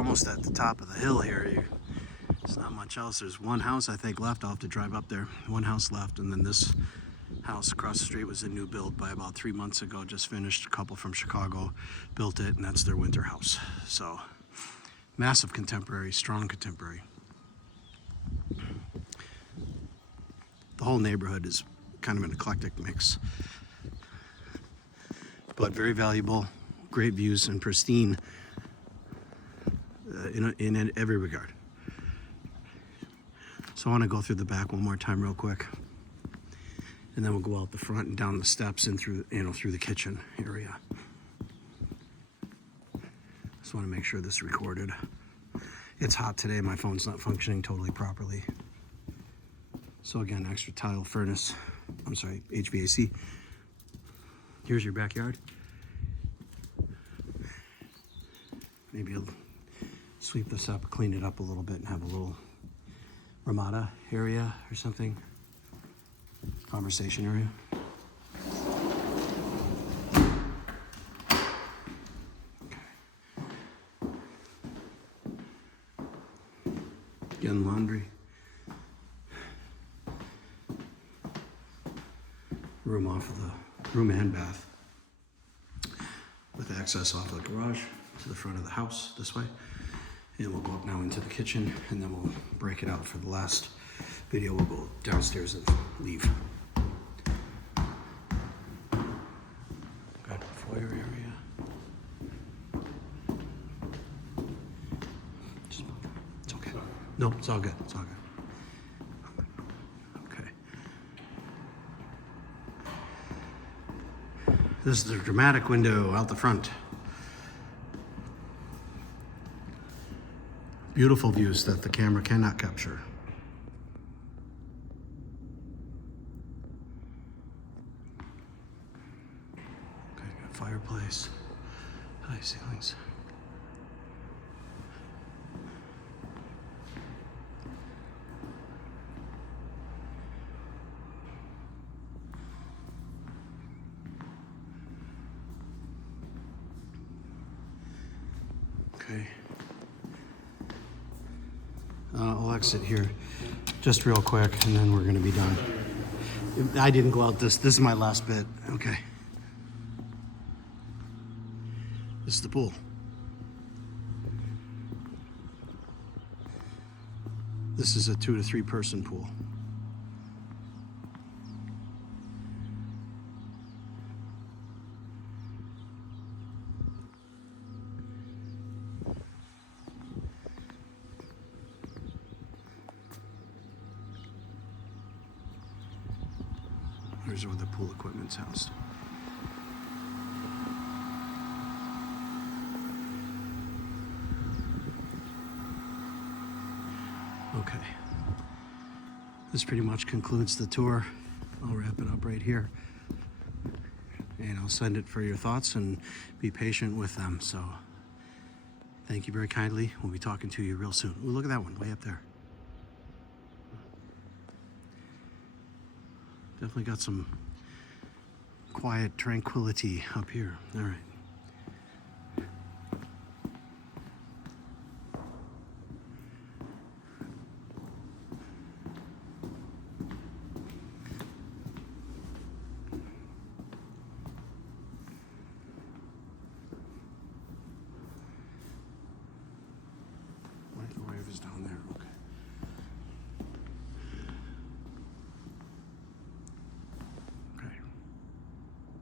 almost at the top of the hill here. There's not much else. There's one house I think left. I'll have to drive up there. One house left, and then this house across the street was a new build by about 3 months ago. Just finished. A couple from Chicago built it, and that's their winter house. So massive contemporary, strong contemporary. The whole neighborhood is kind of an eclectic mix, but very valuable, great views and pristine in every regard. So I want to go through the back one more time real quick, and then we'll go out the front and down the steps and through, through the kitchen area. Just want to make sure this is recorded. It's hot today. My phone's not functioning totally properly. So again, extra tile furnace. I'm sorry, HVAC. Here's your backyard. Maybe I'll sweep this up, clean it up a little bit, and have a little ramada area or something. Conversation area. Okay. Again, laundry. Room off of the room and bath with access off of the garage to the front of the house this way. And we'll go up now into the kitchen, and then we'll break it out for the last video. We'll go downstairs and leave. Got a foyer area. It's okay. No, it's all good. It's all good. This is the dramatic window out the front. Beautiful views that the camera cannot capture. Okay, got fireplace, high ceilings. Okay. I'll exit here just real quick, and then we're gonna be done. I didn't go out this is my last bit. Okay. This is the pool. This is a 2 to 3 person pool. Here's where the pool equipment's housed. Okay. This pretty much concludes the tour. I'll wrap it up right here. And I'll send it for your thoughts, and be patient with them. So thank you very kindly. We'll be talking to you real soon. Ooh, look at that one way up there. Definitely got some quiet tranquility up here. All right. Microwave is down there.